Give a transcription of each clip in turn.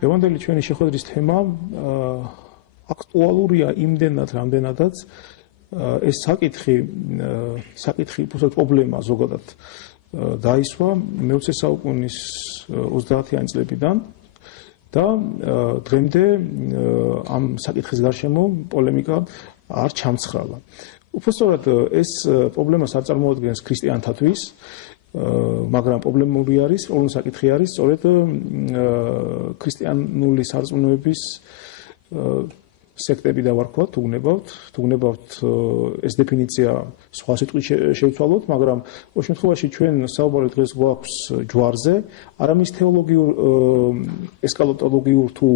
დღევანდელი ჩვენი შეხვედრის თემა აქტუალურია იმდენად, რამდენადაც ეს საკითხი პრობლემა ზოგადად დაისვა მე-20 საუკუნის 30-იანი წლებიდან და დღემდე ამ საკითხის გარშემო პოლემიკა არ ჩამცხრალა. უпростоრად ეს პრობლემას არ წარმოადგენს ქრისტიანთათვის, მაგრამ პრობლემური არის, პრობლემური საკითხი არის სწორედ ქრისტიანული სარწმუნოების სექტები და ვარქვათ, თუ გნებავთ ეს დეფინიცია სხვა სიტყვით შევცვალოთ, მაგრამ ყოველ შემთხვევაში ჩვენ საუბარი დღეს გვაქვს ჯვარზე, არამის თეოლოგიურ, ესქატოლოგიურ თუ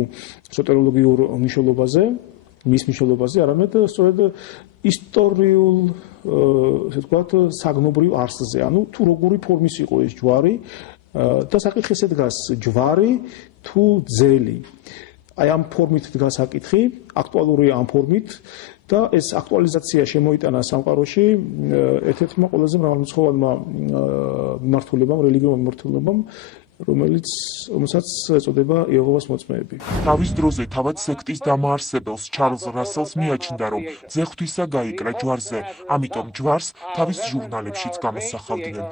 სოტეროლოგიურ მნიშვნელობაზე, მის მნიშვნელობაზე, არამედ სწორედ ისტორიულ, ესე ვთქვათ, საგნობრივ არსზე, ანუ თუ როგორი ფორმის იყო ეს ჯვარი და საკითხი ესე დგას, ჯვარი თუ ძელი. Აი ამ ფორმით დგას საკითხი, აქტუალურია ამ ფორმით და ეს აქტუალიზაცია შემოიტანა სამყაროში ერთ-ერთმა ყველაზე მრავალრიცხოვანმა მიმართულებამ, რელიგიურმა მიმართულებამ, რომელსაც ეწოდება იეჰოვას მოწმეები. თავის დროზე თავად სექტის დამაარსებელს ჩარლზ რასელს მიაჩნდა, რომ ძე-ღვთისა გაიკრა ჯვარზე, ამიტომ ჯვარს თავის ჟურნალებშიც გამოსახავდნენ.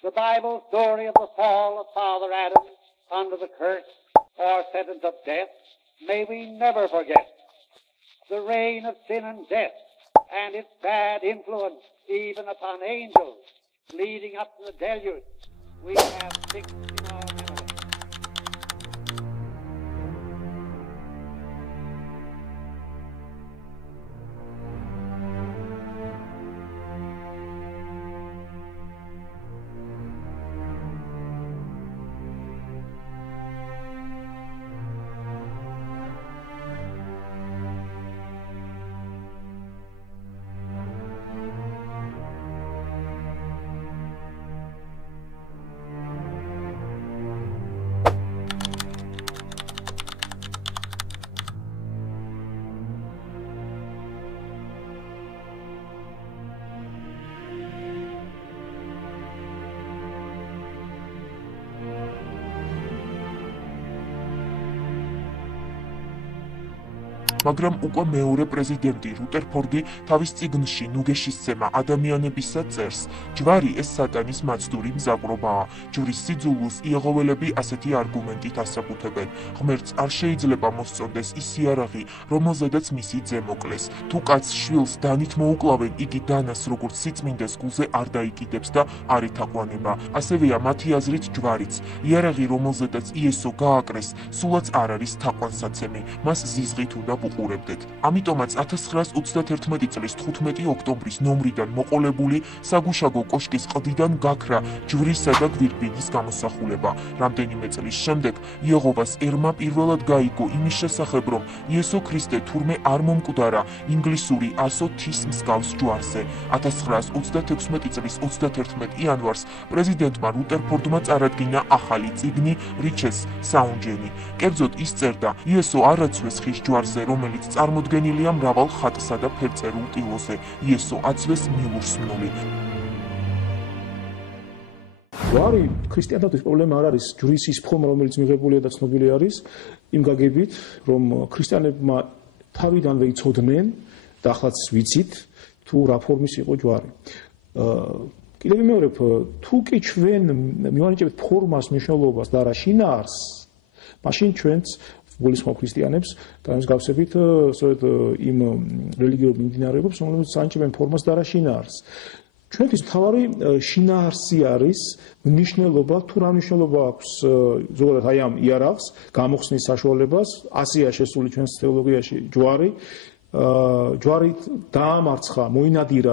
The Bible story of the fall of Father Adam under the curse or sentence of death may we never forget. The reign of sin and death and its bad influence even upon angels leading up to the deluge we have fixed in our memory. მაგრამ უკვე მეორე პრეზიდენტი რუტერფორდი თავის წიგნში ნუგეშისცემა ადამიანებისა წერს. ჯვარი ეს სატანის მაცდური მზაკრობაა. ჯვრის სიძულვილს იეღოველები ასეთი არგუმენტით ასაკუთებენ. ღმერთს არ შეიძლება მოსწონდეს ის იარაღი, რომელზედაც მისი ძე მოკლეს. თუ კაცს შვილს დანით მოუკლავენ, იგი დანას როგორც სიწმინდეს გულზე არ დაიკიდებს და არ ეთაყვანება. ასევეა მათი აზრით ჯვარიც. იარაღი, რომელზედაც იესო გააკრეს, სულაც არ არის თაყვანსაცემი. მას ზიზღით უნდა უყურებდეთ. ამიტომაც 1931 წლის 15 ოქტომბრის ნომრიდან მოყოლებული საგუშაგო კოშკის ყდიდან გაქრა ჯვრისა და გვირგვინის გამოსახულება. რამდენიმე წლის შემდეგ იეჰოვას ერმა პირველად გაიგო იმის შესახებ, რომ იესო ქრისტე თურმე არ მომკვდარა ინგლისური 100 თვის მსგავს ჯვარზე. 1936 წლის 31 იანვარს პრეზიდენტმა რუტერფორდმა წარადგინა ახალი წიგნი რიჩეს საუნჯენი. კერძოდ ის წერდა: იესო არაცვეს ხის ჯვარზე, რომელიც წარმოდგენილია მრავალ ხატსა და ფერწერულ ტილოზე. იესო აცვეს მილურსმნული. ჯვარი ქრისტიანთათვის პრობლემა არ არის ჯვრის ის ფორმა, რომელიც მიღებულია და ცნობილი არის იმ გაგებით, რომ ქრისტიანებმა თავიდანვე იცოდნენ და ახლაც ვიცით, თუ რა ფორმის იყო ჯვარი. კიდევ ვიმეორებ, თუ კი ჩვენ მივანიჭებთ ფორმას, მნიშვნელობას და არა შინაარსს, მაშინ ჩვენც გულისხმობ ქრისტიანებს და ამის გავსებით სწორედ იმ რელიგიურ მიმდინარეობებს, რომლებიც ანიჭებენ ფორმას და არა შინაარსს. ჩვენთვის მთავარი შინაარსი არის მნიშვნელობა, თუ რა მნიშვნელობა აქვს ზოგადად აი ამ იარაღს, გამოხსნის საშუალებას, ასეა შესული ჩვენს თეოლოგიაში ჯვარი. ჯვარი დაამარცხა, მოინადირა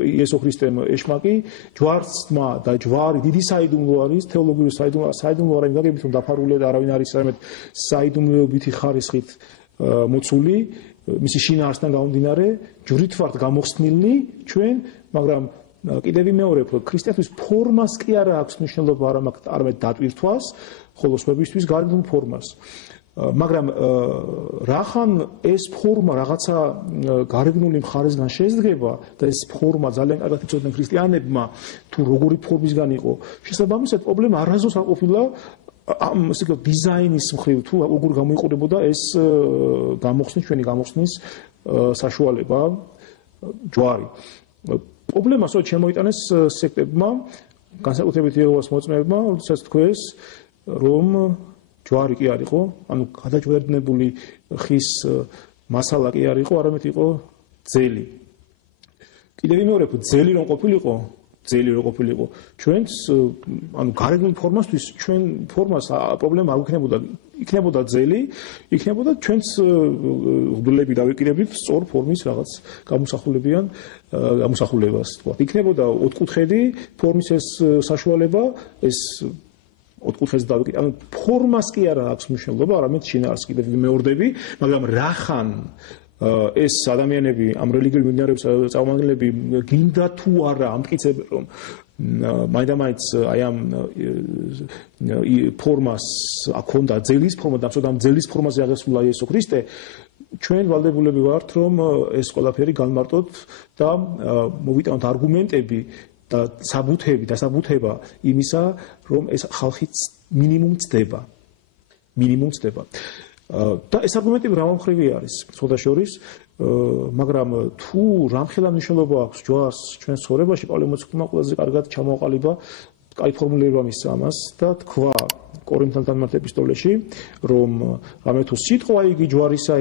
იესო ქრისტემ ეშმაკი, ჯვარცმა და ჯვარი დიდი საიდუმლო არის, თეოლოგიური საიდუმლო არა იმ გაგებით, რომ დაფარულია და არავინ არის არამედ საიდუმლოებითი ხარისხით მოცული, მისი შინაარსთან გამომდინარე, ჯვრით ვართ გამოხსნილნი ჩვენ, მაგრამ კიდევ ვიმეორებ, ქრისტიანთვის ფორმას კი არა აქვს მნიშვნელობა, არამედ დატვირთვას, ხოლო სხვებისთვის გარეგნულ ფორმას. მაგრამ რახან ეს ფორმა რაღაცა გარეგნული მხარესგან შეესდგება და ეს ფორმა ძალიან კარგად იცოდნენ ქრისტიანებმა, თუ როგორი ფორმისგან იყო, შესაბამისად პრობლემა არასდროს არ ყოფილა ამ ისე დიზაინის მხრივ თუ როგორ გამოიყურებოდა ეს ჩვენი გამოხსნის საშუალება ჯვარი. პრობლემას რო შემოიტანეს სექტებმა, განსაკუთრებით იეჰოვას მოწმეებმა, როდესაც თქვეს, რომ ჯვარი კი არ იყო, ანუ გადაჯვერდნებული ხის მასალა კი არ იყო, არამედ იყო ძელი. კიდევ ვიმეორებ, ძელი რომ ყოფილიყო, ჩვენს ანუ გარეგნულ ფორმასთვის ჩვენ ფორმას პრობლემა არ იქნებოდა ძელი, იქნებოდა ჩვენს ღდულები დავიკიდებით სწორ ფორმის რაღაც გამოსახულებას, თქვა. იქნებოდა ოთხკუთხედი ფორმის ეს საშუალება, ეს ოთხკუთხედს დავიკიდეთ. ანუ ფორმას კი არა აქვს მნიშვნელობა, არამედ შინაარსს კიდევ ვიმეორდები, მაგრამ რახან ეს ადამიანები ამ რელიგიურ მიმდინარეობებს წარმომადგენლები გინდა თუ არა ამტკიცებენ რომ მაინდამაინც აი ამ ფორმას აქონდა ძელის ფორმა და ამ ძელის ფორმაზე აღესრულა იესო ქრისტე ჩვენ ვალდებულები ვართ რომ ეს ყველაფერი განმარტოთ და მოვიტანოთ არგუმენტები და საბუთება იმისა რომ ეს ხალხი მინიმუმ ცდება და ეს არგუმენტები მრავალმხრივი არის სხვათა შორის მაგრამ თუ რამხელა მნიშვნელობა აქვს ჯვარს ჩვენს ცხოვრებაში პავლე მოციქულმა ყველაზე კარგად ჩამოაყალიბა კაი ფორმულირება მისცა ამას და თქვა კორინთელთა მიმართ ეპისტოლეში რომ რამე თუ სიტყვა იგი ჯვარისა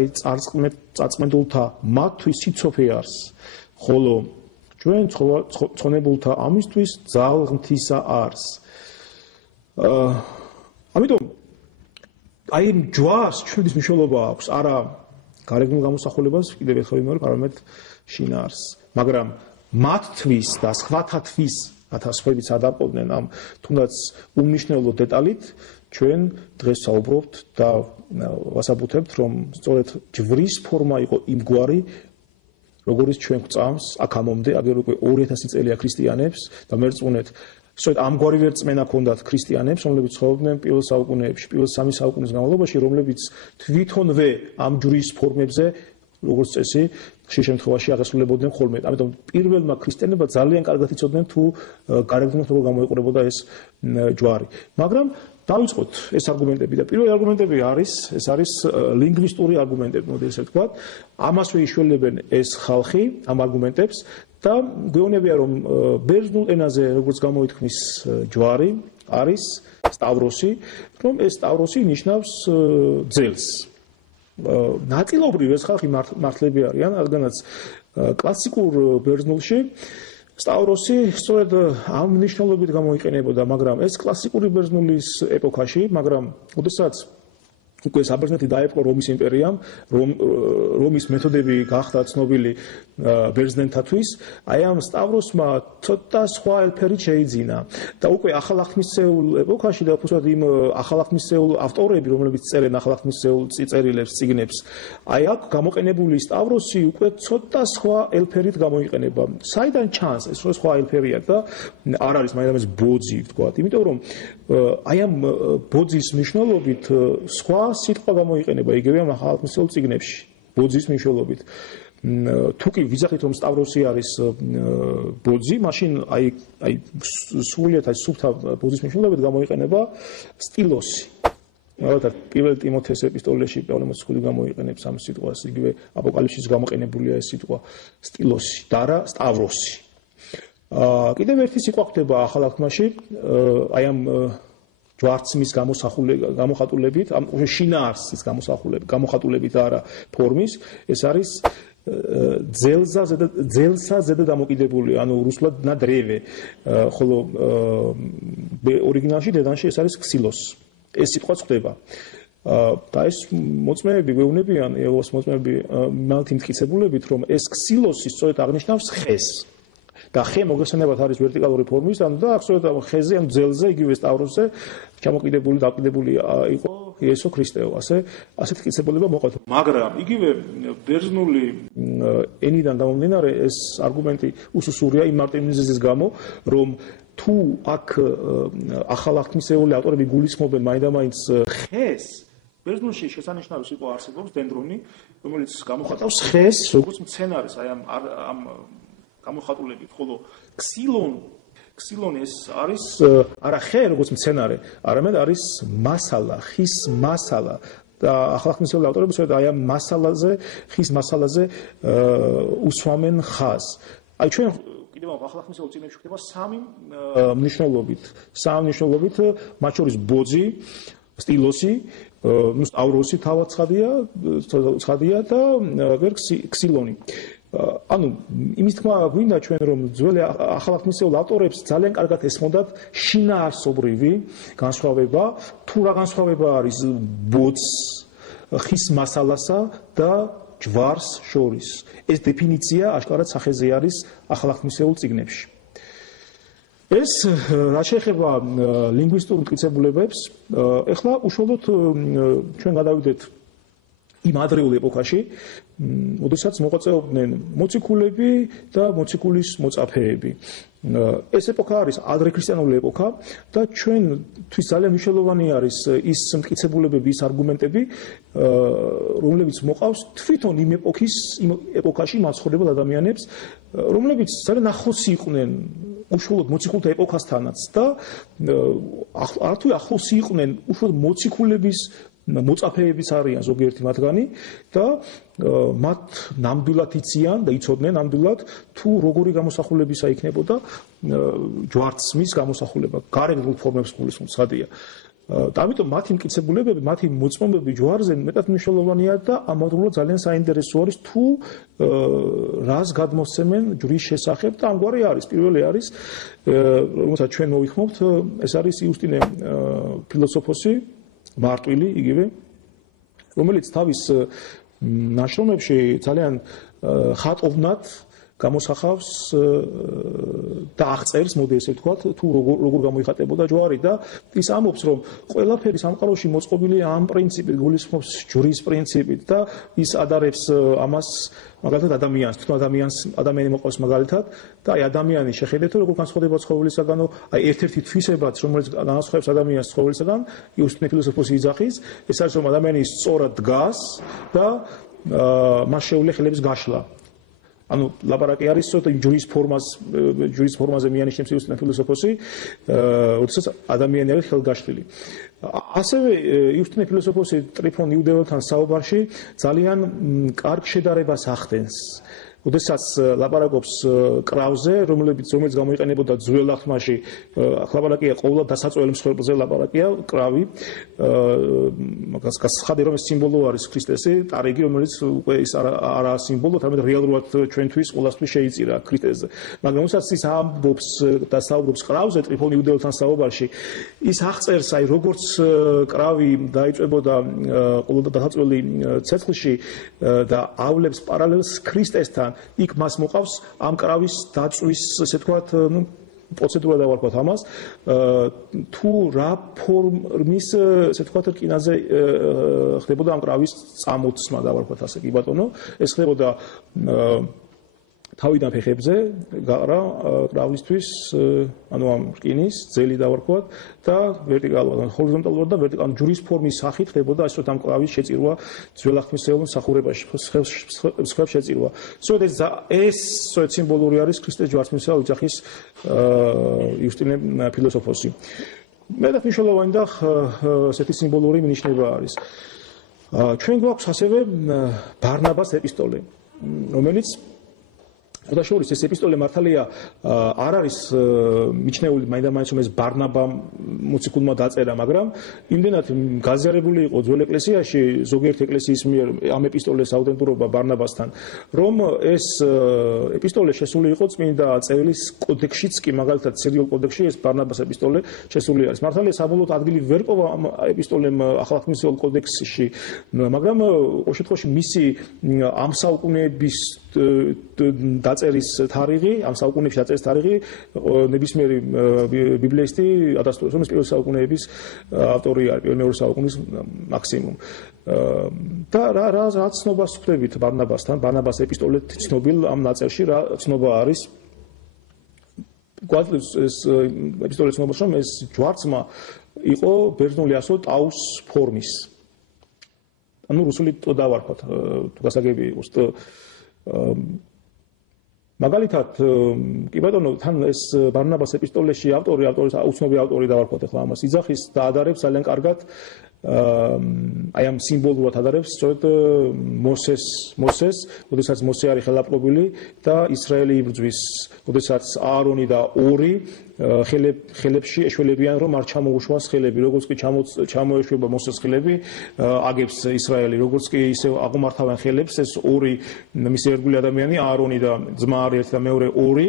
წარწმენდულთა მათთვის სიცოცხლე არის ხოლო ჩვენ ცხონებულთა ამისთვის ძალღმთისა არის ამიტომ აი ჯვარს ჩვენთვის მნიშვნელობა აქვს არა გარეგნულ გამოსახულებას კიდევ ერთხელ ვიმეორებ არამედ შინაარსს მაგრამ მათთვის და სხვათათვის ათასვებიც ადარყოფდნენ ამ თუნდაც უმნიშვნელო დეტალით ჩვენ დღეს საუბრობთ და ვასაბუთებთ რომ სწორედ ჯვრის ფორმა იყო იმგვარი როგორც ჩვენ გვწამს აქამდე აგერ უკვე 2000 წელია ქრისტიანებს და მერწმუნეთ სწორედ ამგვარი ვერწმენა ჰქონდათ ქრისტიანებს რომლებიც ცხოვრობდნენ პირველ საუკუნეებში პირველ 3 საუკუნის განმავლობაში რომლებიც თვითონვე ამ ჯვრის ფორმებზე როგორც წესი ხშირ შემთხვევაში აღესრულებოდნენ ხოლმე ამიტომ პირველმა ქრისტიანებმა ძალიან კარგად იცოდნენ თუ გარეგნულად როგორ გამოიყურებოდა ეს ჯვარი მაგრამ დავიწყოთ ეს არგუმენტები და პირველი არგუმენტები არის ლინგვისტური არგუმენტები მოდი ესე ვთქვათ ამასვე იშველებენ ეს ხალხი ამ არგუმენტებს და გვეუბნებიან რომ ბერძნულ ენაზე როგორც გამოითქმის ჯვარი არის სტავროსი რომ ეს სტავროსი ნიშნავს ძელს ნაწილობრივ ეს ხალხი მართლები არიან რადგანაც კლასიკურ ბერძნულში სტავროსი სწორედ ამ ნიშნულობით გამოიყენებოდა მაგრამ ეს კლასიკური ბერძნულის ეპოქაში მაგრამ ოდესაც უკვე საბერძნეთი დაეპყრო რომის იმპერიამ რომის მეთოდები გახდა ცნობილი ბერძნეთათვის აი ამ სტავროსმა ცოტა სხვა ელფერით შეიძინა და უკვე ახალახმისეულ ეპოქაში და უბრალოდ იმ ახალახმისეულ ავტორები რომლებიც წერენ ახალახმისეულ წერილებს წიგნებს აი აქ გამოყენებული სტავროსი უკვე ცოტა სხვა ელფერით გამოიყენება საიდან ჩანს ეს სხვა ელფერია და არ არის მაინც ბოძი ვთქვათ იმიტომ რომ აი ამ ბოძის მნიშვნელობით სხვა სიტყვა გამოიყენება იგივე ამ ახალახმისეულ წიგნებში ბოძის მნიშვნელობით თუ კი ვიზახით რომ სტავროსი არის ბოძი მაშინ აი სრულიად აი სუფთა ბოძის მნიშვნელობით გამოიყენება სტილოსი ალბათ პირველ ტიმოთეს ეპისტოლეში პავლე მოციქული გამოიყენებს ამ სიტყვას იგივე აპოკალიფსის გამოყენებულია ეს სიტყვა სტილოსი და არა სტავროსი კიდევ ერთი სიტყვა ხდება ახალახმაში აი ამ ჯვარცმის გამოხატულებით ამ შინაარსის გამოხატულებით არა ფორმის ეს არის ძელსა ზედა დამოკიდებული ანუ რუსულად на древе ხოლო ორიგინალში დედანში ეს არის ქსილოს ეს სიტყვა ხდება და ეს მოწმეები გვეუბნებიან იეჰოვას მოწმეები მალთ იმტკიცებულებით რომ ეს ქსილოსი სწორედ აღნიშნავს ხეს და ხე მოგესალმებათ არის ვერტიკალური ფორმის ანუ და ახსოვეთ ამ ხეზე ამ ძელზე იგივე სტავროსზე ჩამოკიდებული დაკიდებული იყო იესო ქრისტეო ასეთ მტკიცებულება მოყავთ მაგრამ იგივე ბერძნული ენიდან დამომდინარე ეს არგუმენტი უსუსურია იმ მარტივიზმის გამო რომ თუ აქ ახალახმისეული ავტორები გულისხმობენ მაინდამაინც ხეს ბერძნულში შესანიშნავი სიტყვა არსებობს დენდრონი რომელიც გამოხატავს ხეს როგორც მცენარეს აი ამ გამოხატულებით, ხოლო ქსილონი ეს არის არა ხე როგორც მცენარე, არამედ არის მასალა, ხის მასალა. და ახალგაზრდული ავტორები სწორედ აი ამ მასალაზე, ხის მასალაზე უსვამენ ხაზს. აი ჩვენ კიდევ ახალგაზრდულ წიგნებში ხდება სამი მნიშვნელობით, მათ შორის ბოძი, სტილოსი, ავროსი თავად ცხადია და ქსილონი. ანუ იმის თქმა გვინდა ჩვენ რომ ძველი ახალგაზრდულ ავტორებს ძალიან კარგად ესმოდათ შინაარსობრივი განსხვავება, თუ რა განსხვავება არის ბოძს, ხის მასალასა და ჯვარს შორის. ეს დეფინიცია აშკარად სახეზე არის ახალგაზრდულ წიგნებში. ეს რაც შეეხება ლინგვისტურ მტკიცებულებებს, ეხლა უშუალოდ ჩვენ გადავიდეთ იმ ადრეულ ეპოქაში, როდესაც მოღვაწეობდნენ მოციქულები და მოციქულის მოწაფეები. ეს ეპოქა არის ადრექრისტიანული ეპოქა და ჩვენთვის ძალიან მნიშვნელოვანი არის ის მტკიცებულებები, ის არგუმენტები, რომლებიც მოყავს თვითონ იმ ეპოქაში მაცხოვრებელ ადამიანებს, რომლებიც ძალიან ახლოსი იყვნენ უშუალოდ მოციქულთა ეპოქასთანაც და არათუ ახლოსი იყვნენ უშუალოდ მოციქულების მოწაფეებიც არიან ზოგიერთი მათგანი და მათ ნამდვილად იციან და იცოდნენ ნამდვილად თუ როგორი გამოსახულებისა იქნებოდა ჯვარცმის გამოსახულება, გარეგნულ ფორმებს გულისხმობს ხადია. და ამიტომ მათი მტკიცებულებები, მათი მოწმობები ჯვარზე მეტად მნიშვნელოვანია და ამავდროულად ძალიან საინტერესო არის თუ რას გადმოსცემენ ჯვრის შესახებ და ამგვარი არის. პირველი არის, რომელსაც ჩვენ მოვიხმობთ, ეს არის იუსტინე ფილოსოფოსი, მარტვილი იგივე, რომელიც თავის ნაშრომებში ძალიან ხატოვნად გამოსახავს და აღწერს, მოდი ესე ვთქვათ, თუ როგორ გამოიხატებოდა ჯვარი და ის ამბობს, რომ ყველაფერი სამყაროში მოწყობილია ამ პრინციპით, გულისხმობს ჯვრის პრინციპით და ის ადარებს ამას მაგალითად ადამიანს, თვითონ ადამიანი მოყავს მაგალითად და აი ადამიანი შეხედეთ, როგორ განსხვავდება ცხოველისაგანო, აი ერთ-ერთი თვისებაც, რომელიც განასხვავებს ადამიანს ცხოველისაგან, იუსტინე ფილოსოფოსი იძახის, ეს არის რომ ადამიანი სწორად დგას და მას შეუძლია ხელების გაშლა. ანუ ლაპარაკი არის სწორედ ჯვრის ფორმაზე მიანიშნებს იუსტინე ფილოსოფოსი, როდესაც ადამიანი არის ხელგაშლილი. ასევე იუსტინე ფილოსოფოსი ტრიფონ იუდეველთან საუბარში ძალიან კარგ შედარებას ახდენს. როდესაც ლაპარაკობს კრავზე, რომელიც გამოიყენებოდა ძველ აღთქმაში, ლაპარაკია ყოველად დასაწვეველ მსხვერპლზე ლაპარაკია, კრავი. მაგას გასახადი რომ ეს სიმბოლო არის ქრისტესი, ტარიგი, რომელიც უკვე ის არა სიმბოლო, თუმცა რეალურად ჩვენთვის ყოველთვის შეიწირა ქრისტეზე. მაგრამ როდესაც ის ამბობს და საუბრობს კრავზე, ტრიფონ იუდეველთან საუბარში, ის აღწერს, აი როგორც კრავი დაიწვებოდა ყოველად დასაწვეველი ცეცხლში და ავლებს პარალელს ქრისტესთან. იქ მას მოყავს ამ კრავის დაწვის, ესე ვთქვათ, პროცედურა დავარქვათ ამას, თუ რა ფორმის, ესე ვთქვათ, რკინაზე ხდებოდა ამ კრავის წამოცმა, დავარქვათ ასე, კი ბატონო, ეს ხდებოდა თავიდან ფეხებზე გაყრა კრავლისთვის, ანუ ამ რკინის ძელი დავარქვათ და ვერტიკალურად, ჰორიზონტალურად და ვერტიკალურად ჯვრის ფორმის სახით ხდებოდა ასე რომ ამ კრავის შეწირვა ძველ აღთქმისეულ მსახურებაში, სხვებს შეწირვა. სწორედ ეს სწორედ სიმბოლური არის ქრისტეს ჯვარცმისა ოჯახის იუსტინე ფილოსოფოსი. მეტად მნიშვნელოვანი და ესეთი სიმბოლური მინიშნება არის. ჩვენ გვაქვს ასევე ბარნაბას ეპისტოლე, რომელიც და შორის ეს ეპისტოლე მართალია არ არის მიჩნეული მაინდა-მაინც რომ ეს ბარნაბამ მოციქულმა დაწერა, მაგრამ იმდენად გაზიარებული იყო ძველ ეკლესიაში ზოგიერთი ეკლესიის მიერ ამ ეპისტოლეს აუთენტურობა ბარნაბასთან, რომ ეს ეპისტოლე შესული იყო წმინდა წერილის კოდექსშიც კი, მაგალითად ცირილ კოდექსში ეს ბარნაბას ეპისტოლე შესული არის. მართალია საბოლოოდ ადგილი ვერ პოვა ამ ეპისტოლემ ახალგაზრდულ კოდექსში, მაგრამ ყოველ შემთხვევაში მისი ამ საუკუნეების დაწერის თარიღი, ამ საუკუნეებში დაწერის თარიღი ნებისმიერი ბიბლიისტი ადასტურებს, რომ ეს პირველი საუკუნეების ავტორი არის, პირველი საუკუნის მაქსიმუმ. და რა ცნობას ხვდებით ბარნაბასთან, ბარნაბას ეპისტოლეთ ცნობილ ამ ნაწერში რა ცნობა არის? გვაძლევს ეს ეპისტოლე ცნობას, რომ ეს ჯვარცმა იყო ბერძნული ასო ტაუს ფორმის. ანუ რუსული დავარქვათ, თუ გასაგები იყოს მაგალითად, კი ბატონო, თან ეს ბარნაბას ეპისტოლეში ავტორის უცნობი ავტორი დავარქვათ ახლა ამას, იძახის და ადარებს ძალიან კარგად აი ამ სიმბოლურად ადარებს სწორედ მოსეს, როდესაც მოსე არის ხელაპყრობილი და ისრაელი იბრძვის, როდესაც აარონი და ორი ხელებში ეშველებიან, რომ არ ჩამოუშვას ხელები, როგორც კი ჩამოეშვება მოსეს ხელები, აგებს ისრაელი, როგორც კი ისევ აღუმართავენ ხელებს, ეს ორი მისი ერთგული ადამიანი, აარონი და ძმა არის ერთი და მეორე ორი.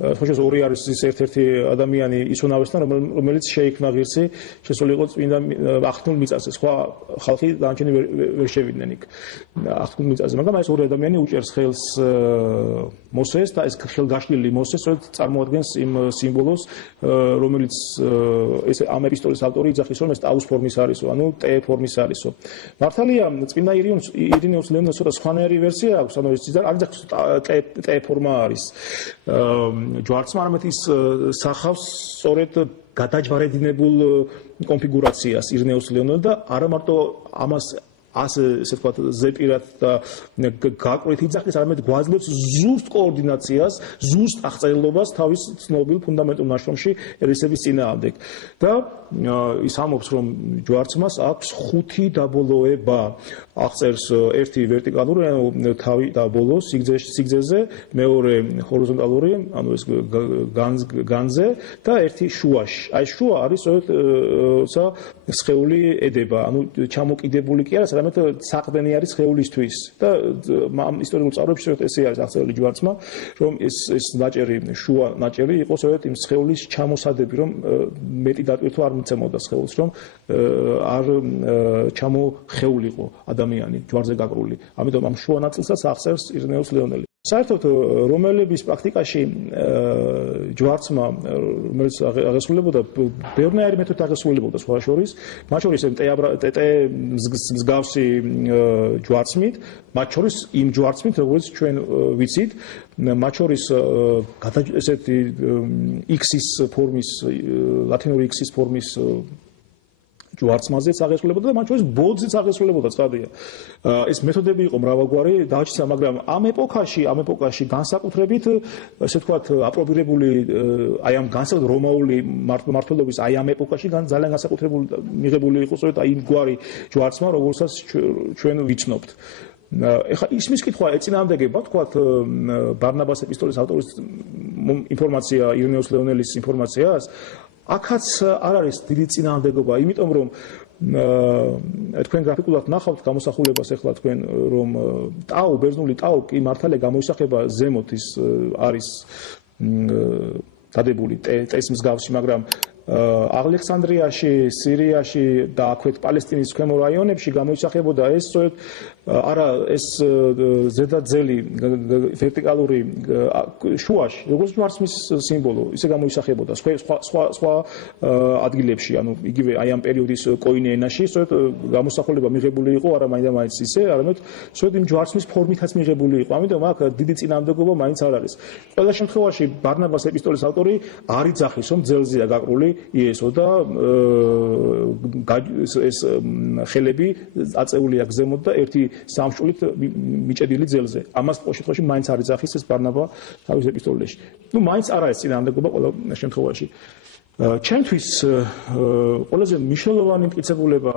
Ხოშეს ორი არის ის ერთ-ერთი ადამიანი ისუნავესთან, რომელიც შეიქმნა ღირსი, შესულიყო წმინდა აღთქმულ მიწაზე. სხვა ხალხი დანარჩენი ვერ შევიდნენ იქ აღთქმულ მიწაზე. მაგრამ ეს ორი ადამიანი უჭერს ხელს მოსეს და ეს ხელგაშლილი მოსე სწორედ წარმოადგენს იმ სიმბოლოს, რომელიც ეს ამ ეპისტოლის ავტორი იძახის, რომ ეს ტაუს ფორმის არისო, ანუ ტე ფორმის არისო. მართალია, წმინდა ირინეუს ლეონას ცოტა სხვანაირი ვერსია აქვს, ანუ ეს არ იძახის ტე ფორმა არის. ჯვარცმა არამედ ის სახავს სწორედ გადაჯვარედინებულ კონფიგურაციას ირინეუს ლეონელი და არა მარტო ამას ასე ვთქვათ ზეპირად და გაკვეთ იძახის, არამედ გვაძლევს ზუსტ კოორდინაციას, ზუსტ აღწერილობას თავის ცნობილ ფუნდამენტურ ნაშრომში ერისების წინააღმდეგ. და ის ამბობს, რომ ჯვარცმას აქვს 5 დაბოლოება. აღწერს ერთი ვერტიკალური, ანუ თავი და ბოლო სიგრძეზე, მეორე ჰორიზონტალური, ანუ ეს განზე და ერთი შუაში. აი შუა არის სწორედ სხეული ედება, ანუ ჩამოკიდებული კი არა, არამედ საყრდენი არის სხეულისთვის და ამ ისტორიულ წარებში სწორედ ესე არის აღწერილი ჯვარცმა, რომ ეს ნაჭერი, შუა ნაჭერი იყო სწორედ იმ სხეულის ჩამოსადები, რომ მეტი დატვირთვა არ მიცემოდა სხეულს, რომ არ ჩამოხეულიყო ადამიანი ჯვარზე გაკრული. ამიტომ ამ შუა ნაწილსაც აღწერს ირინეუს ლეონელი. საერთოდ რომელების პრაქტიკაში ჯვარცმა, რომელიც აღესრულებოდა, ბევრნაირი მეთოდით აღესრულებოდა სხვა შორის, მათ შორის ტეტე მსგავსი ჯვარცმით, მათ შორის იმ ჯვარცმით, როგორც ჩვენ ვიცით, მათ შორის ესეთი X-ის ფორმის, ლათინური X-ის ფორმის ჯვარცმაზეც აღესრულებოდა და მათ შორის ბოძიც აღესრულებოდა, ცხადია. ეს მეთოდები იყო მრავალგვარი, დააჩიცა, მაგრამ ამ ეპოქაში განსაკუთრებით, ესე ვთქვათ, აპრობირებული აი ამ განსაკუთრებით რომაული მმართველობის აი ამ ეპოქაში ძალიან განსაკუთრებული მიღებული იყო სწორედ აი იმ გვარი ჯვარცმა, როგორცაც ჩვენ ვიცნობთ. ეხლა ისმის კითხვა ეწინააღმდეგება, ვთქვათ, ბარნაბას ეპისტოლის ავტორის ინფორმაცია, ირინეუს ლეონელის ინფორმაციას. აქაც არ არის დიდი წინააღმდეგობა, იმიტომ რომ თქვენ გრაფიკულად ნახავთ გამოსახულებას ახლა თქვენ რომ ტაუ, ბერძნული ტაუ კი მართალია გამოისახება ზემოთ ის არის დადებული ტეს მსგავსი, მაგრამ ალექსანდრიაში, სირიაში და აქვეთ პალესტინის ქვემო რაიონებში გამოისახებოდა ეს სწორედ არა ეს ზედაძელი ვერტიკალური შუაში, როგორც ჯვარცმის სიმბოლო, ისე გამოისახებოდა სხვა ადგილებში, ანუ იგივე აი ამ პერიოდის კოინე ენაში სწორედ გამოსახულება მიღებული იყო არა მაინც ისე, არამედ სწორედ იმ ჯვარცმის ფორმითაც მიღებული იყო. ამიტომ აქ დიდი წინააღმდეგობა მაინც არ არის. ყველა შემთხვევაში ბარნაბას ეპისტოლის ავტორი არ იძახის, რომ ძელზეა გაკრული იესო და ეს ხელები აწეული აქვს ზემოთ და ერთი სამშულით მიჭედილი ძელზე. ამას ყოველ შემთხვევაში მაინც არ იძახის ეს ბარნაბა თავის ეპისტოლეში. მაინც არ არის წინააღმდეგობა ყველა შემთხვევაში. ჩემთვის ყველაზე მნიშვნელოვანი მტკიცებულება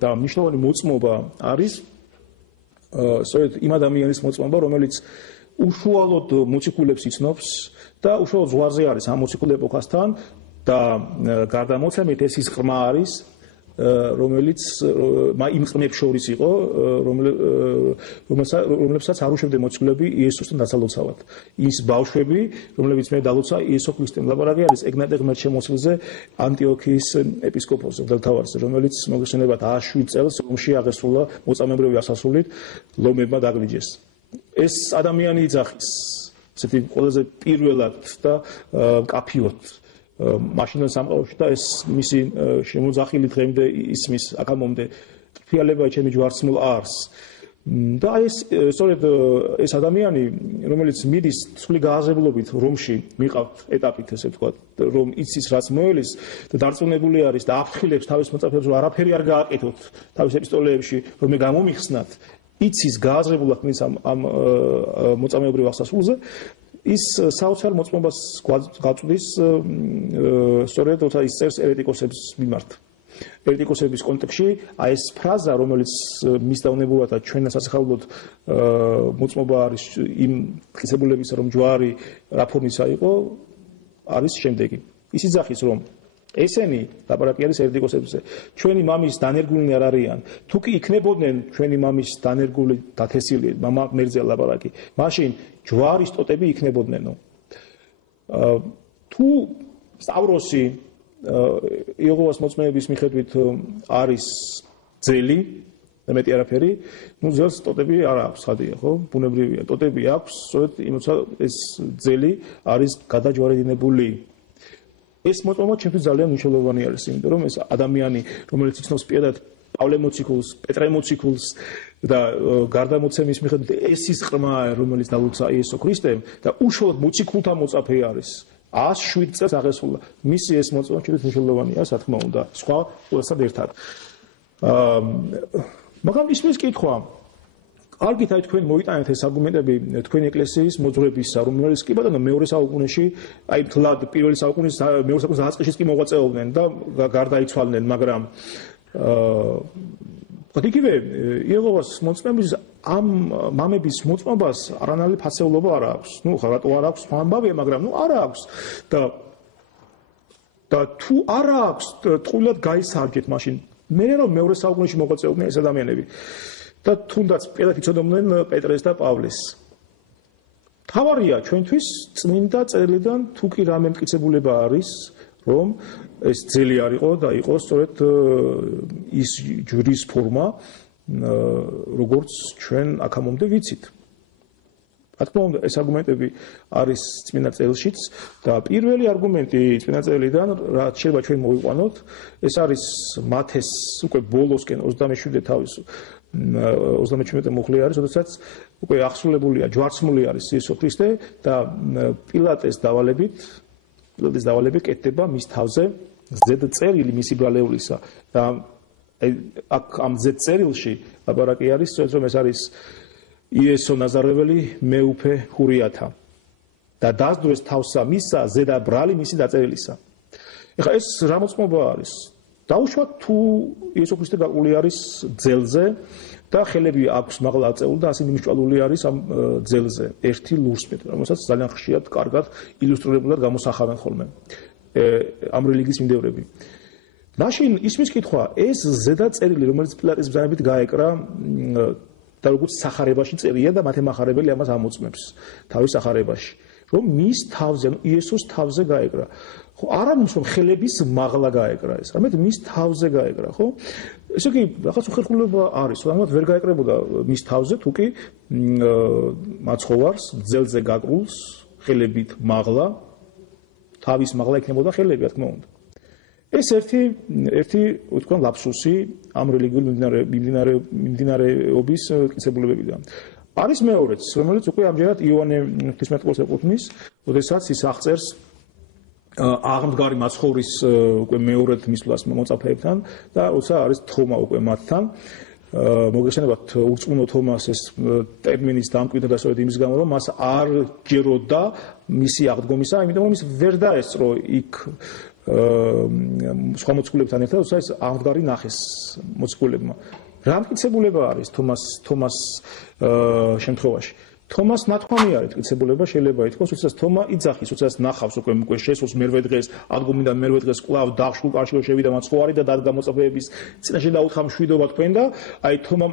და მნიშვნელოვანი მოწმობა არის სწორედ იმ ადამიანის მოწმობა, რომელიც უშუალოდ მოციქულებს იცნობს და უშუალოდ ზღვარზე არის ამ მოციქულ ეპოქასთან და გარდამოცემით ეს ის ყრმა არის, რომელიც იმ ყრმებს შორის იყო, რომლებსაც არ უშვებდნენ მოციქულები იესოსთან დაცალოცავად. ის ბავშვები, რომლებიც მე დალოცა იესო ქრისტემ, ლაპარაკი არის ეგნატე ღმერთშემოსილზე, ანტიოქიის ეპისკოპოსზე, მღვდელმთავარზე, რომელიც მოგესალმებათ 107 წელს რომში აღესრულა მოწამეებრივი ასასრულით, ლომებმა დაგლიჯეს. ეს ადამიანი იძახის, ესეთი ყველაზე პირველად და მკაფიოდ მაშინდელ სამყაროში და ეს მისი შემოძახილი დღემდე ისმის აქამდე ფრიალებაა ჩემი ჯვარცმულ არს. და ეს სწორედ ეს ადამიანი, რომელიც მიდის ცვლი გააზრებულობით რომში მიყავთ ეტაპით, ესე ვთქვათ, რომ იცის რაც მოელის და დარწმუნებული არის და აფრთხილებს თავის მოწაფეებს, რომ არაფერი არ გააკეთოთ თავის ეპისტოლეებში, რომ მე გამომიხსნათ, იცის გააზრებულად მის ამ მოწამეობრივ აღსასრულზე, ის საოცარ მოწმობას გაწვდის სწორედ როცა ის წერს ერეტიკოსების მიმართ. ერეტიკოსების კონტექსტში აი ეს ფრაზა, რომელიც მის დაუნებობათა ჩვენ სასახაულოდ მოწმობა არის იმ მტკიცებულებისა, რომ ჯვარი რა ფორმისა იყო, არის შემდეგი. ის იძახის, რომ ესენი ლაპარაკი არის ერეტიკოსებზე. ჩვენი მამის დანერგულნი არ არიან. თუ კი იქნებოდნენ ჩვენი მამის დანერგული დათესილი, მამა მერძე ლაპარაკი, მაშინ ჯვარის ტოტები იქნებოდნენო. თუ სტავროსი იეჰოვას მოწმეების მიხედვით არის ძელი, მეტი არაფერი, ну ძელს ტოტები არ აქვს, ხადია, ხო? ბუნებრივია, ტოტები აქვს, სწორედ იმოცა ეს ძელი არის გადაჯვარედინებული. ეს მოწმობა ჩემთვის ძალიან მნიშვნელოვანი არის, იმიტომ რომ ეს ადამიანი, რომელიც იცნობს პირადად პავლე მოციქულს, პეტრე მოციქულს და გარდამოცემის მიხედვით ეს ის ყრმა, რომელიც დალუცა იესო ქრისტემ და უშუალოდ მოციქულთა მოწაფე არის. 107 წელს აღესრულა. მისი ეს მოწმობა ჩემთვის მნიშვნელოვანია, რა თქმა უნდა, სხვა ყველასთან ერთად. მაგრამ ისმის კითხვა კარგით აი თქვენ მოიტანეთ ეს არგუმენტები თქვენი ეკლესიის მოძღვრებისა, რომელიც კი ბატონო მეორე საუკუნეში, აი თლად პირველი საუკუნის მეორე საუკუნის დაწყისშიც კი მოღვაწეობდნენ და გარდაიცვალნენ, მაგრამ იგივე იეჰოვას მოწმეების ამ მამების მოწმობას არანაირი ფასეულობა არ აქვს. ნუ ხა რატო არ აქვს, ამბავია, მაგრამ ნუ არ აქვს და თუ არ აქვს, ტყუილად გაისარგეთ მაშინ. მე რომ მეორე საუკუნეში მოღვაწეობდნენ ეს ადამიანები. და თუნდაც პირადად იცოდნენ პეტრეს და პავლეს. თავარია ჩვენთვის წმინდა წერილიდან თუ კი რამე მტკიცებულება არის, რომ ეს ძელი არ იყო და იყო სწორედ ის ჯვრის ფორმა, როგორც ჩვენ აქამდე ვიცით. რა თქმა უნდა, ეს არგუმენტები არის წმინდა წერილშიც და პირველი არგუმენტი წმინდა წერილიდან, რაც შეიძლება ჩვენ მოვიყვანოთ, ეს არის მათეს უკვე ბოლოსკენ 27 თავის 37 მუხლი არის, როდესაც უკვე აღსრულებულია, ჯვარცმული არის იესო ქრისტე და პილატეს დავალებით კეთდება მის თავზე ზედ წერილი მისი ბრალეულისა და აქ ამ ზედ წერილში ლაპარაკი არის, რომ ეს არის იესო ნაზარეველი მეუფე ხურიათა და დასდროს თავსა მისა ზედა ბრალი მისი დაწერილისა. ეხლა ეს რა მოწმობა არის? დაუშვათ თუ იესო ქრისტე გაყული არის ძელზე და ხელები აქვს მაღლა აწეული და ასე მიმსჭვალული არის ამ ძელზე ერთი ლურსმით, რომელსაც ძალიან ხშირად კარგად ილუსტრირებულად გამოსახავენ ხოლმე ამ რელიგიის მიმდევრები. მაშინ ისმის კითხვა, ეს ზედა წერილი, რომელიც პილატეს ბრძანებით გაეკრა და როგორც სახარებაში წერია და მათე მახარებელი ამას ამოწმებს თავის სახარებაში, რომ მის თავზე, იესოს თავზე გაეკრა. ხო, არა რომ ხელების მაღლა გაეკრა ეს, არამედ მის თავზე გაეკრა, ხო? ესე იგი, რაღაც უხერხულება არის, რამაც ვერ გაეკრებოდა მის თავზე, თუ კი მაცხოვარს, ძელზე გაკრულს, ხელებით მაღლა, თავის მაღლა იქნებოდა ხელები, რა თქმა უნდა. ეს ერთი თქვენ ლაფსუსი ამ რელიგიურ მიმდინარეობის მტკიცებულებებიდან. არის მეორეც, რომელიც უკვე ამჯერად იოანე ღვთისმეტყველს ეკუთვნის, როდესაც ის აღწერს აღმდგარი მაცხოვრის უკვე მეორედ მისვლას მოწაფეებთან და როცა არის თომა უკვე მათთან. მოგეხსენებათ ურწმუნო თომას ეს ტერმინის დამკვიდრება სწორედ იმის გამო, რომ მას არ ჯეროდა მისი აღდგომისა, იმიტომ რომ ის ვერ დაესწრო იქ სხვა მოციქულებთან ერთად, როცა ეს აღმდგარი ნახეს მოციქულებმა. რა მტკიცებულება არის თომას შემთხვევაში? თომას ნათქვამი არის მტკიცებულება, შეიძლება ითქვას, როდესაც თომა იძახის, როდესაც ნახავს უკვე შესულს მერვე დღეს, ადგომიდან მერვე დღეს კვლავ დაღშულ კარშიო შევიდა მაცხოვარი და დადგა მოწაფეების წინაშე დაუთხა მშვიდობა თქვენ და აი თომა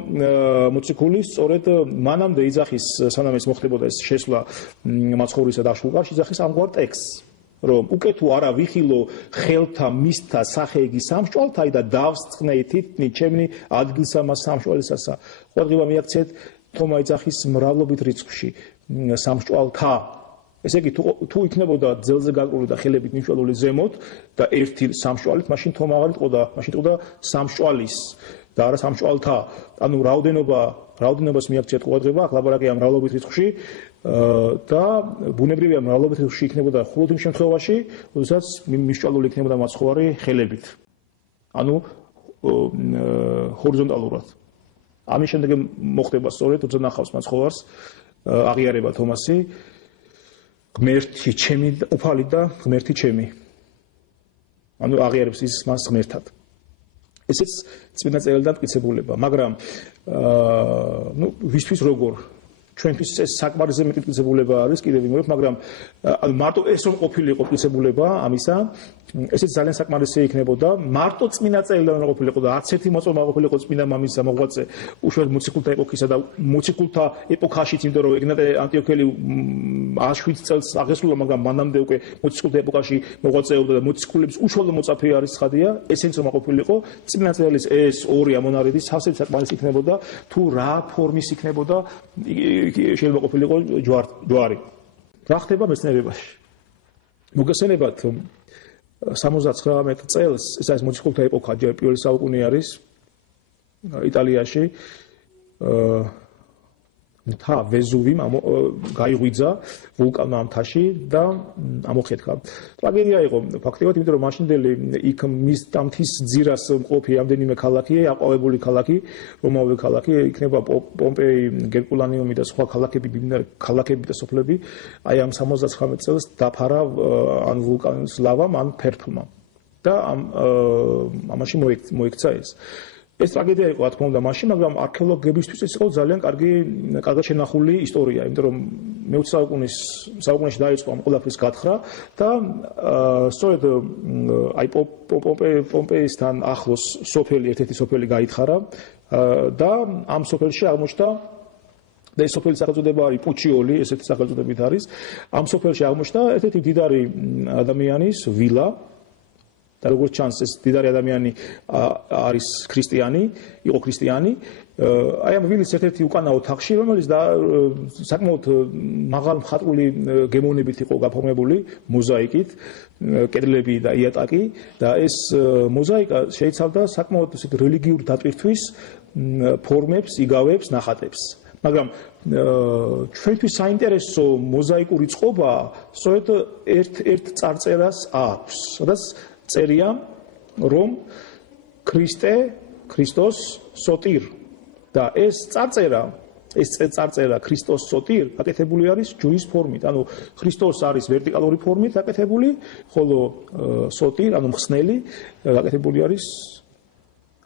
მოციქული სწორედ მანამდე იძახის, სანამ ეს მოხდებოდა ეს შესვლა მაცხოვრისა დაღშულ კარში, იძახის ამგვარ ტექსტს. რომ უკვე თუ არა ვიხილო ხელთა მისთა სახე იგი სამშვალთა და დავსწყნე თითნი ჩემნი ადგილსა მას სამშვალისასა. ყოველდღიურა მიაქცეთ თომა იძახის მრავლობით რიცხვში სამშვალთა. ესე იგი თუ იქნებოდა ძელზე გაკრული და ხელებით მიმშვალული ზემოთ და ერთი სამშვალით, მაშინ თომა აღარ იტყოდა, მაშინ იტყოდა სამშვალის და არა სამშვალთა. ანუ რაოდენობას მიაქცეთ ყოველდღიურა, აქ ლაპარაკია მრავლობით რიცხვში. და ბუნებრივია მრავლობით რიცხვში იქნებოდა მხოლოდ იმ შემთხვევაში, როდესაც მიმსჭვალული იქნებოდა მაცხოვარი ხელებით. ანუ ჰორიზონტალურად. ამის შემდეგ მოხდება სწორედ, როცა ნახავს მაცხოვარს აღიარება თომასი ღმერთი ჩემი უფალი და ღმერთი ჩემი. ანუ აღიარებს ის მას ღმერთად. ესეც წმინდა წერილიდან მტკიცებულება, მაგრამ ვისთვის როგორ ჩვენთვის ეს საკმარისზე მეტი მტკიცებულება არის კიდევ ვიმეორებ, მაგრამ მარტო ეს რომ ყოფილიყო მტკიცებულება ამისა, ესეც ძალიან საკმარისი იქნებოდა. მარტო წმინდა წერილიდან რომ ყოფილიყო და არც ერთი მოწმობა ყოფილიყო წმინდა მამის მოღვაწე, უშუალოდ მოციქულთა ეპოქისა და მოციქულთა ეპოქაშიც, იმიტომ რომ ეგნატე ანტიოქელი 107 წელს აღესრულა, მაგრამ მანამდე უკვე მოციქულთა ეპოქაში მოღვაწეობდა და მოციქულების უშუალო მოწაფე არის ცხადია, ესენც რომ ყოფილიყო წმინდა წერილის ეს ორი ამონარიდი სავსე საკმარისი იქნებოდა, თუ რა ფორმის იქნებოდა შეიძლება ყოფილიყო ჯვარი. რა ხდება მეცნიერებაში? მოგესალმებათ 79 წელს, ეს არის მოციქულთა ეპოქა, ჯერ პირველი საუკუნე არის იტალიაში. მთა ვეზუვიმ გაიღვიძა ვულკანმა მთაში და ამოხეთქა. ტრაგედია იყო ფაქტობრივად, იმიტომ რომ მაშინდელი იქ მის დამთის ძირას მყოფი რამდენიმე ქალაქი, აყვავებული ქალაქი, რომაული ქალაქი, იქნება პომპეი, გერკულანიუმი და სხვა ქალაქები, ქალაქები და სოფლები, აი ამ 79 წელს დაფარა ან ვულკანის ლავამ, ან ფერფლმა. და ამაში მოიქცა ეს. ეს ტრაგედია იყო, რა თქმა უნდა, მაშინ, მაგრამ არქეოლოგებისთვის ეს იყო ძალიან კარგად შენახული ისტორია, იმიტომ რომ მე-20 საუკუნეში დაიწყო ამ ყველაფრის გათხრა და სწორედ აი პომპეისთან ახლოს ერთ-ერთი სოფელი გაითხარა და ამ სოფელში აღმოჩნდა და ეს სოფელის სახელწოდება არის პუჩიოლი, ესეთი სახელწოდებით არის. ამ სოფელში აღმოჩნდა ერთ-ერთი მდიდარი ადამიანის ვილა. და როგორც ჩანს, ეს მდიდარი ადამიანი არის ქრისტიანი, იყო ქრისტიანი. აი ამ ვილის ერთ-ერთი უკანა ოთახში, რომელიც საკმაოდ მაღალ მხატვრული გემოვნებით იყო გაფორმებული, მოზაიკით, კედლები და იატაკი და ეს მოზაიკა შეიცავდა საკმაოდ რელიგიურ დატვირთვის ფორმებს, იგავებს, ნახატებს. მაგრამ ჩვენთვის საინტერესო მოზაიკური წყობა სწორედ ერთ წარწერას აქვს, სადაც წერია რომ ქრისტოს სოტირ და ეს წარწერა ქრისტოს სოტირ გაკეთებული არის ჯვრის ფორმით, ანუ ქრისტოს არის ვერტიკალური ფორმით გაკეთებული, ხოლო სოტირ, ანუ მხსნელი გაკეთებული არის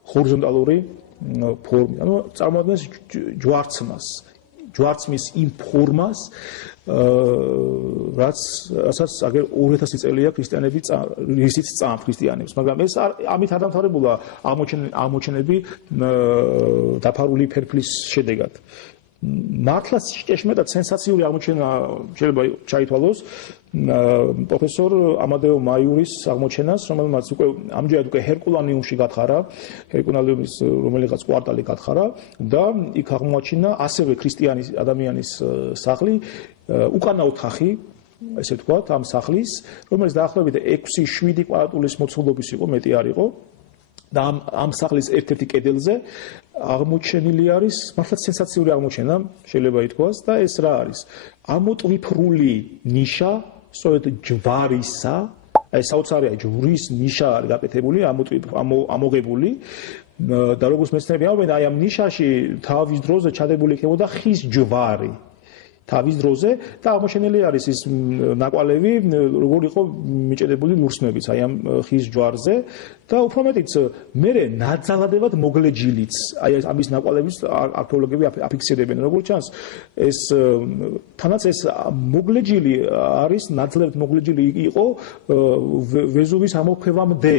ჰორიზონტალური ფორმით, ანუ წარმოადგენს ჯვარცმის იმ ფორმას, რასაც აგერ 2000 წელია ქრისტიანები რისიც წამთ ქრისტიანებს, მაგრამ ეს ამით არ დამთავრებულა აღმოჩენები დაფარული ფერფლის შედეგად. მართლაც ჭეშმარიტად სენსაციური აღმოჩენა შეიძლება ჩაითვალოს პროფესორ ამადეო მაიურის აღმოჩენას, რომელმაც ამჯერად ჰერკულანიუმში გათხარა, ჰერკულანიუმის რომელიღაც კვარტალი გათხარა და იქ აღმოაჩინა ასევე ქრისტიანი ადამიანის სახლი, უკანა ოთახი, ესე ვთქვათ, ამ სახლის, რომელიც დაახლოებით 6-7 კვადრატულის მოცულობის იყო, მეტი არ იყო. და ამ სახლის ერთ-ერთი კედელზე აღმოჩენილი არის მართლაც სენსაციური აღმოჩენა, შეიძლება ითქვას, და ეს რა არის? ამოტვიფრული ნიშა, სწორედ ჯვარისა, აი საოცარია ჯვრის ნიშა არის გაკეთებული, ამოღებული და როგორც მეცნიერები ამბობენ, აი ამ ნიშაში თავის დროზე ჩადებული იქნებოდა ხის ჯვარი. თავის დროზე და აღმოჩენილი არის ის ნაკვალევი, როგორ იყო მიჭედებული ლურსმებიც აი ამ ხის ჯვარზე და უფრო მეტიც მერე ნაძალადებად მოგლეჯილიც აი ამის ნაკვალევიც არქეოლოგები აფიქსირებენ, როგორც ჩანს ეს თანაც ეს მოგლეჯილი არის ნაძალადებად მოგლეჯილი იყო ვეზუვის ამოქმევამდე.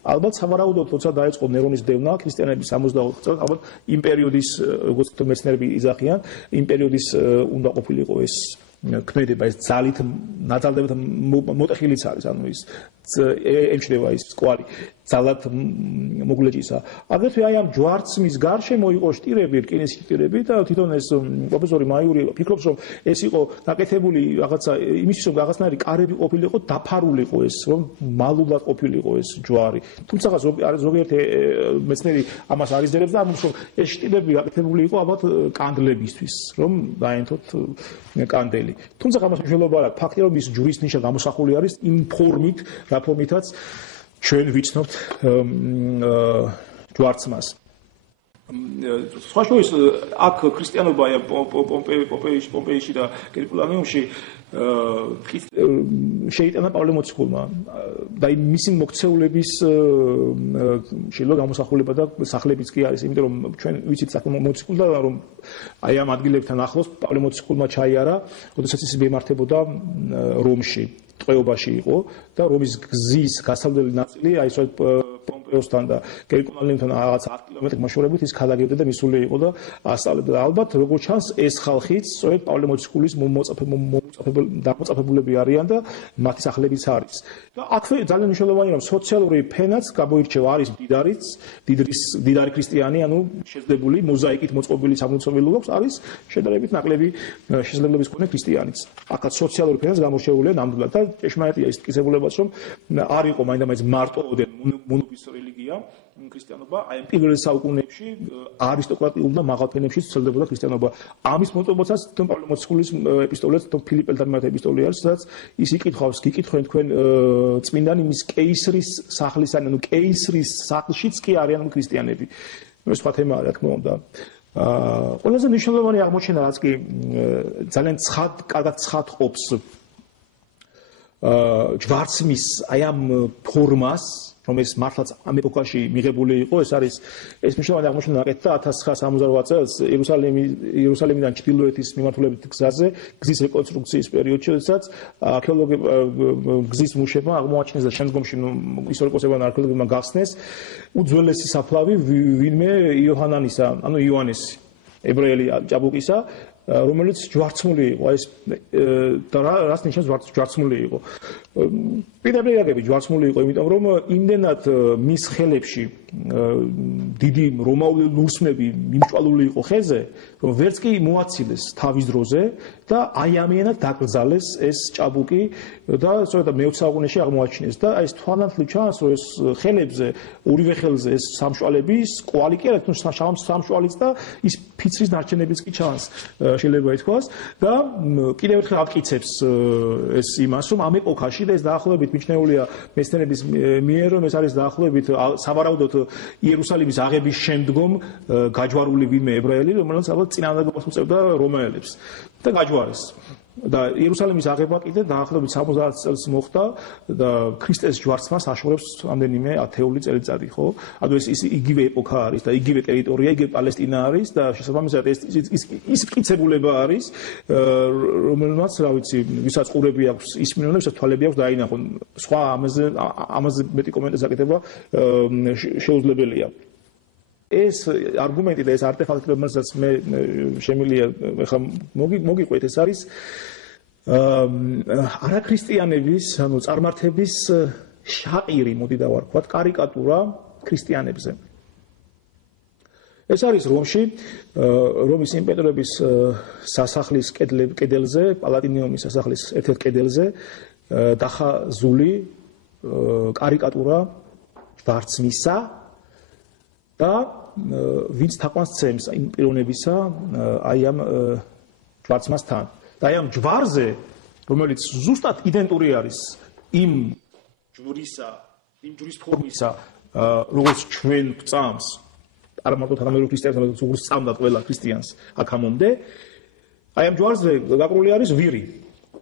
ალბათ სავარაუდოდ, როცა დაიწყო ნერონის დევნა, ქრისტიანების 64 წელს, ალბათ იმ პერიოდის, როგორც მეცნიერები იძახიან, იმ პერიოდის უნდა ყოფილიყო ეს ქმედება, ეს ძალით ნაძალდებად მოტეხილიც არის, ანუ ის ემჩნევა ის კვალი ძალად მოგლეჯისა. აგრეთვე აი ამ ჯვარცმის გარშემო იყო შტირები, რკინის შტირები და თვითონ ეს პროფესორი მაიური ფიქრობს, რომ ეს იყო გაკეთებული რაღაცა იმისთვის, რომ რაღაცნაირი კარები ყოფილიყო, დაფარულიყო ეს, რომ მალულად ყოფილიყო ეს ჯვარი. თუმცა ზოგიერთი მეცნიერი ამას არ იზრდებს და ამბობს, რომ ეს შტირები გაკეთებული იყო ალბათ კანდლებისთვის, რომ დაენთოთ კანდელი. თუმცა ამას მნიშვნელობა არ აქვს. ფაქტია, რომ ის ჯვრის ნიშა გამოსახული არის იმ ფორმით, რა ფორმითაც ჩვენ ვიცნობთ ჯვარცმას. სხვა შორის აქ ქრისტიანობა პომპეიში და გერკულანეუმში შეიტანა პავლე მოციქულმა და მისი მოქცეულების შეიძლება გამოსახულება და სახლებიც კი არის, იმიტომ რომ ჩვენ ვიცით საკმაოდ მოციქულდა რომ აი ამ ადგილებთან ახლოს პავლე მოციქულმა ჩაიარა, როდესაც ის მიმართებოდა რომში, ტყვეობაში იყო და რომის გზის გასავლელი ნაწილი აი ეს პომპეოსთან და გერკულანეუმთან რაღაც 10 კილომეტრი მოშორებით ის ქალაქებდა და მისული იყო და ასწავლებდა. ალბათ როგორც ჩანს ეს ხალხიც სწორედ პავლე მოციქულის დამოწაფებულები არიან და მათი სახლებიც არის. და აქვე ძალიან მნიშვნელოვანია რომ სოციალური ფენაც გამოირჩევა, არის მდიდარი ქრისტიანი, ანუ შეძლებული მოზაიკით მოწყობილი სამლოცველო აქვს, არის შედარებით ნაკლები შესაძლებლობის მქონე ქრისტიანიც. აქაც სოციალური ფენაც გამორჩეულია ნამდვილად და ჭეშმარიტია ის ტკიცებულებაც რომ არ იყო მაინდა-მაინც მარტოოდენ მონობის რელიგია ქრისტიანობა, აი პირველ საუკუნეებში არისტოკრატიულ და მაღალფენებში ვრცელდებოდა ქრისტიანობა. ამის მოტივაცияც თვითონ პავლე მოციქულის ეპისტოლეც, თვითონ ფილიპელთან მათ ეპისტოლე არის, სადაც ის იკითხავს, გიკითხენ თქვენ წმინდანი მის კეისრის სახლისანი, ანუ კეისრის სახლშიც კი არიან ქრისტიანები. ეს სხვა თემა რა თქმა უნდა. ყველაზე მნიშვნელოვანი აღმოჩენა რაც კი ძალიან კარგად ცხადყოფს ჯვარცმის აი ამ ფორმას, რომ ეს მართლაც ამ ეპოქაში მიღებული იყო, ეს არის ეს მნიშვნელოვანი აღმოჩენა აკეთდა 1968 წელს იერუსალიმიდან ჩრდილოეთის მიმართულებით გზაზე, გზის რეკონსტრუქციის პერიოდში, როდესაც გზის მუშებმა აღმოაჩინეს და შემდგომში ისტორიკოსებმა და არქეოლოგებმა გახსნეს უძველესი საფლავი ვინმე იოჰანანისა, ანუ იოანესი, ებრაელი ჭაბუკისა, რომელიც ჯვარცმული იყო, ეს და რას ნიშნავს ჯვარცმული იყო. პირდაპირ ჯვარცმული იყო, იმიტომ რომ იმდენად მის ხელებში დიდი რომაული ლურსმნები მიმჭვალული იყო ხეზე, რომ ვერც კი მოაცილეს თავის დროზე და აი ამიანად დაკრძალეს ეს ჭაბუკი და სწორედ მე-20 საუკუნეში აღმოაჩინეს და აი ეს თვალნათლივ ჩანს, რომ ეს ხელებზე, ორივე ხელზე ეს სამშვალების კვალი კი არა, თუმცა სამშვალიც და ის ფიცრის ნარჩენებიც კი ჩანს, შეიძლება ითქვას და კიდევ ერთხელ აკიცებს ეს იმას, რომ ამ ეპოქაში და ეს დაახლოებით მიჩნეულია მეცნიერების მიერ, რომ ეს არის დაახლოებით სავარაუდოდ იერუსალიმის აღების შემდგომ გაჯვარული ვინმე ებრაელი, რომელიც ალბათ წინააღმდეგობას უწევდა რომაელებს და გაჯვარეს. და იერუსალიმის აღება კიდე დაახლოებით 70 წელს მოხდა და ქრისტეს ჯვარცმას აშორებს ამდენიმე ათეული წელიწადი, ხო? ანუ ეს იგივე ეპოქა არის და იგივე ტერიტორია, იგივე პალესტინა არის და შესაბამისად ის მტკიცებულება არის, რომელმაც, რა ვიცი, ვისაც ყურები აქვს, ისმინონ, ვისაც თვალები აქვს დაინახონ. სხვა ამაზე მეტი კომენტარი აკეთება შეუძლებელია. ეს არგუმენტი და ეს არტეფაქტი, რომელსაც მე შემიძლია ხა მოგიყვეთ, ეს არის არაქრისტიანების, ანუ წარმართების შაყირი, მოდი დავარქვათ, კარიკატურა ქრისტიანებზე. ეს არის რომში, რომის იმპერატორების სასახლის კედელზე, პალატინიუმის სასახლის ერთ-ერთ კედელზე დახაზული კარიკატურა ჯვარცმისა და ვინც თაყვანს ცემს იმ პიროვნებისა აი ამ ჯვარცმასთან. და აი ამ ჯვარზე, რომელიც ზუსტად იდენტური არის იმ ჯვრის ფორმისა, როგორც ჩვენ გვწამს, არა მარტო თანამედროვე ქრისტიანს, არამედ როგორც წამდა ყველა ქრისტიანს აქამდე, აი ამ ჯვარზე გაკრული არის ვირი.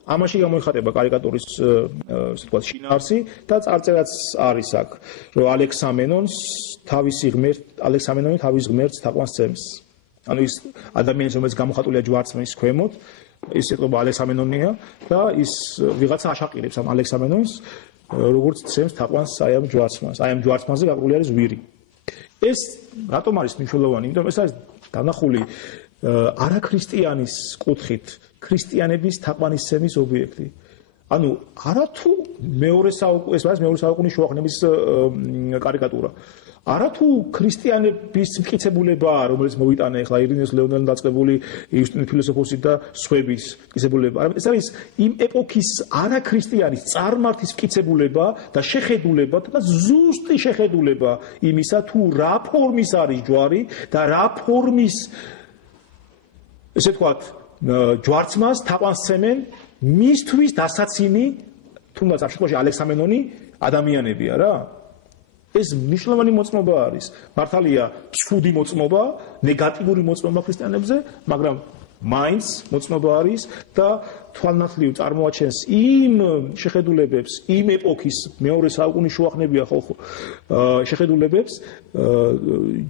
ამაში გამოიხატება კარიკატურის ასე ვთქვათ შინაარსი და წარწერაც არის აქ, რომ ალექსამენონი თავის ღმერთს თაყვანს ცემს. ანუ ის ადამიანი, რომელიც გამოხატულია ჯვარცმის ქვემოთ, ის ეტყობა ალექსამენონია და ის ვიღაცა აშაყირებს ამ ალექსამენონს, როგორც ცემს თაყვანს აი ამ ჯვარცმას. აი ამ ჯვარცმაზე გაკრული არის ვირი. ეს რატომ არის მნიშვნელოვანი? იმიტომ ეს არის დანახული არაქრისტიანის კუთხით ქრისტიანების თაყვანისცემის ობიექტი. ანუ არათუ მეორე საუკუნის შუახნების კარიკატურა. არათუ ქრისტიანების მტკიცებულებაა, რომელიც მოვიტანე ახლა ირინეს ლეონელთან დაწყებული იუსტინე ფილოსოფოსი და სხვების მტკიცებულება. ეს არის იმ ეპოქის არაქრისტიანის წარმართის მტკიცებულება და შეხედულება და ზუსტი შეხედულება იმისა, თუ რა ფორმის არის ჯვარი და რა ფორმის ესე ვთქვათ ჯვარცმას თაყვანს ცემენ მისთვის დასაცინი, თუნდაც ამ შემთხვევაში ალექსამენონი ადამიანებია რა. ეს მნიშვნელოვანი მოწმობა არის. მართალია, ცუდი მოწმობა, ნეგატიური მოწმობა ქრისტიანებზე, მაგრამ მაინც მოწმობა არის და თვალნათლივ წარმოაჩენს იმ შეხედულებებს, იმ ეპოქის მეორე საუკუნის შუახნებია ხალხო შეხედულებებს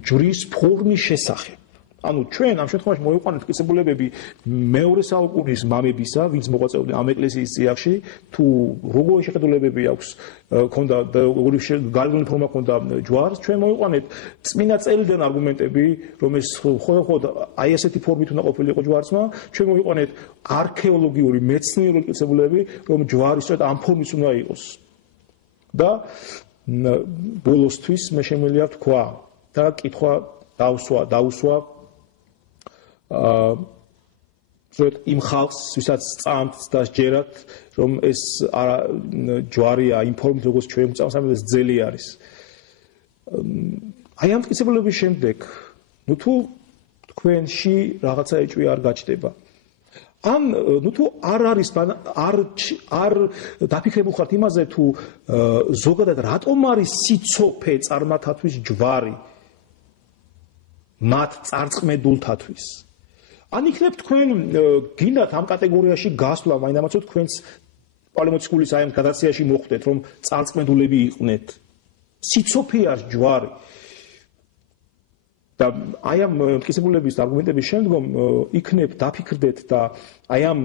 ჯვრის ფორმის შესახებ. ანუ ჩვენ ამ შემთხვევაში მოვიყვანეთ მტკიცებულებები მეორე საუკუნის მამებისა, ვინც მოღვაწეობდნენ ამ ეკლესიის წიაღში, თუ როგორი შეხედულებები აქვს ქონდა როგორი გარეგნული ფორმა ქონდა ჯვარს, ჩვენ მოვიყვანეთ წმინდა წერილიდან არგუმენტები, რომელიც ხოდა აი ასეთი ფორმით უნდა ყოფილიყო ჯვარსმა, ჩვენ მოვიყვანეთ არქეოლოგიური მეცნიერული მტკიცებულებები, რომ ჯვარი სწორედ ამ ფორმის უნდა იყოს. და ბოლოსთვის მე შემიძლია ვთქვა და კითხვა დაუსვა იმ ხალხს, ვისაც წამთ და სჯერათ, რომ ეს ჯვარია იმ ფორმით, როგორც ჩვენ წამსამი ეს ძელი არის. აი ამ მტკიცებულების შემდეგ, თუ თქვენში რაღაცა ეჭვი არ გაჩნდება, ან თუ არ არის არ დაფიქრებულ ხართ იმაზე, თუ ზოგადად რატომ არის სიცოფე წარმართათვის ჯვარი მათ წარწყმედულთათვის. ან იქნებ თქვენ გინდათ ამ კატეგორიაში გასვლა, მაინდამაც თქვენს პავლემოციკულის აი ამ გადაციაში მოხვდეთ, რომ წარწყმედულები იყვნენ. სიცოფე არის ჯვარი. და აი ამ მტკიცებულების არგუმენტების შემდგომ იქნებ დაფიქრდეთ და აი ამ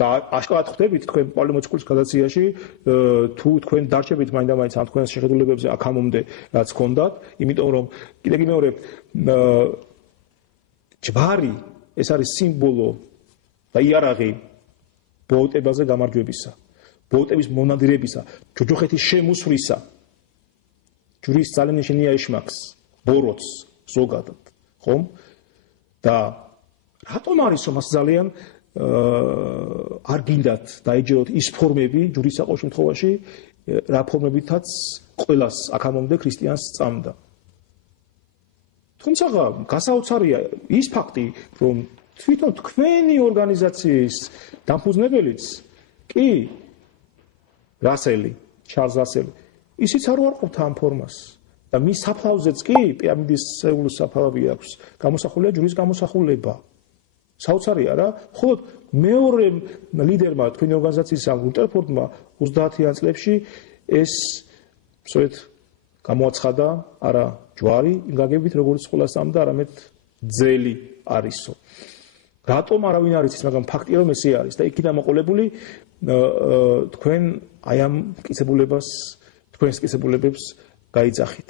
და აშკარად ხვდებით თქვენ პავლემოციკულის გადაციაში თუ თქვენ დარჩებით მაინდამაინც ამ თქვენს შეხედულებებზე აქამდე რაც გქონდათ, იმიტომ რომ კიდევ მეორე ჯვარი ეს არის სიმბოლო და იარაღი ბოუტებაზე გამარჯვებისა, ბოუტების მონადირებისა, ჯოჯოხეთის შემოსვლისა, ჯვრის ძალიან ნიშნია ეშმაკს, ბოროტს ზოგადად, ხომ? და რატომ არის რომ ძალიან არ გინდათ დაეჯეროთ ის ფორმები ჯვრის საყოველთაო შემთხვევაში, რა ფორმებითაც ყველას აქამდე ქრისტიანს წამდა. თუმცა გასაოცარია ის ფაქტი, რომ თვითონ თქვენი ორგანიზაციის დამფუძნებელიც კი რასელი, ჩარლზ რასელი, ისიც არ უარყოფთ ამ ფორმას. და მის საფლავზეც კი პირამიდის სეულის საფლავი აქვს, გამოსახულია ჯვრის გამოსახულება. საოცარია რა, ხოლო მეორე ლიდერმა თქვენი ორგანიზაციის რუთერფორდმა 30-იან წლებში ეს სწორედ გამოაცხადა არა ჯვარი, იმ გაგებით როგორც ყველას წამდა, არამედ ძელი არისო. რატომ არავინ არ იცის, მაგრამ ფაქტია რომ ესე არის და იქიდან მოყოლებული თქვენ აი ამ მტკიცებულებას, თქვენს მტკიცებულებებს გაიძახით.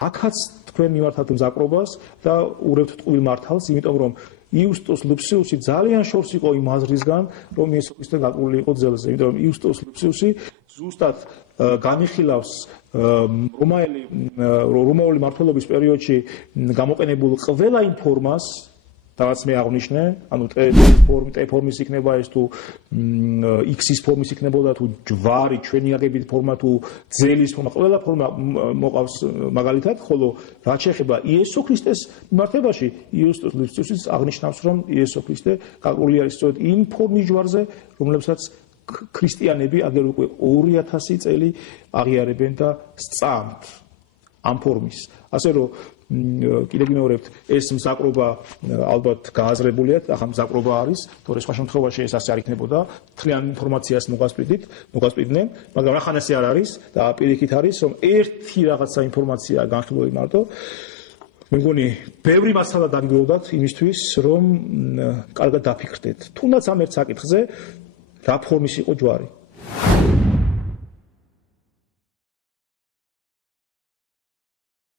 აქაც თქვენ მიმართავთ მზაკრობას და ურევთ ტყუილ მართალს, იმიტომ რომ იუსტუს ლუციუსი ძალიან შორს იყო იმ აზრისგან, რომ იესო ქრისტე გაყრული იყო ძელზე, იმიტომ რომ იუსტუს ლუციუსი ზუსტად განიხილავს რომაული მმართველობის პერიოდში გამოყენებულ ყველა იმ ფორმას, რაც მე აღვნიშნე, ანუ T ფორმის იქნება ეს თუ X-ის ფორმის იქნებოდა თუ ჯვარი ჩვენი აგებით ფორმა თუ ძელის ფორმა, ყველა ფორმა მოყავს მაგალითად, ხოლო რაც შეეხება იესო ქრისტეს მიმართებაში, იუსტუს ლუციუსი აღნიშნავს, რომ იესო ქრისტე გაყრული არის სწორედ იმ ფორმის ჯვარზე, რომლებსაც ქრისტიანები აგერ უკვე 2000 წელი აღიარებენ და სწამთ ამ ფორმის. ასე რომ კიდე გიმეორებთ, ეს მზაკრობა ალბათ გააზრებულია, ახლა მზაკრობა არის, თორე სხვა შემთხვევაში ეს ასე არ იქნებოდა, მთლიან ინფორმაციას მოგასპირდნენ, მაგრამ ახლა ესე არ არის და პირიქით არის, რომ ერთი რაღაცა ინფორმაცია განხილული მარტო. მე მგონი, ბევრი მასალა დაგიგროვდათ იმისთვის, რომ კარგად დაფიქრდეთ. თუნდაც ამ ერთ საკითხზე რა ფორმის იყო ჯვარი.